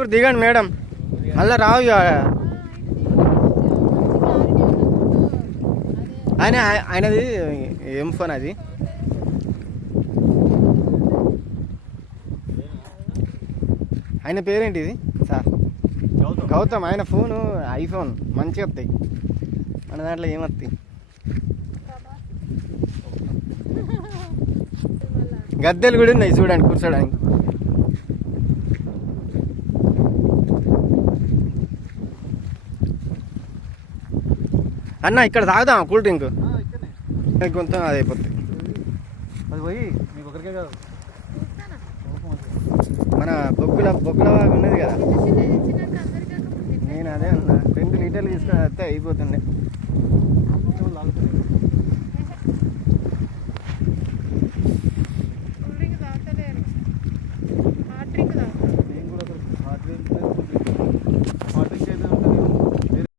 ముగ్గురు దిగండి మేడం, మళ్ళీ రావు ఇక. ఆయనది ఏం ఫోన్ అది? ఆయన పేరేంటిది సార్? గౌతమ్. ఆయన ఫోను ఐఫోన్ మంచిగా వస్తాయి, మన దాంట్లో ఏమొస్తాయి? గద్దెలు కూడా ఉన్నాయి చూడండి కూర్చోడానికి. అన్న ఇక్కడ తాగుదాం కూల్ డ్రింక్, కొంత అది అయిపోతుంది. అది పోయి మీకు ఒకరికే కాదు, మన బొగ్గుల బాగా ఉన్నది కదా, నేను అదే అన్నా 2 లీటర్లు తీసుకొని వస్తే అయిపోతుండే. నేను కూడా హాట్ డ్రింక్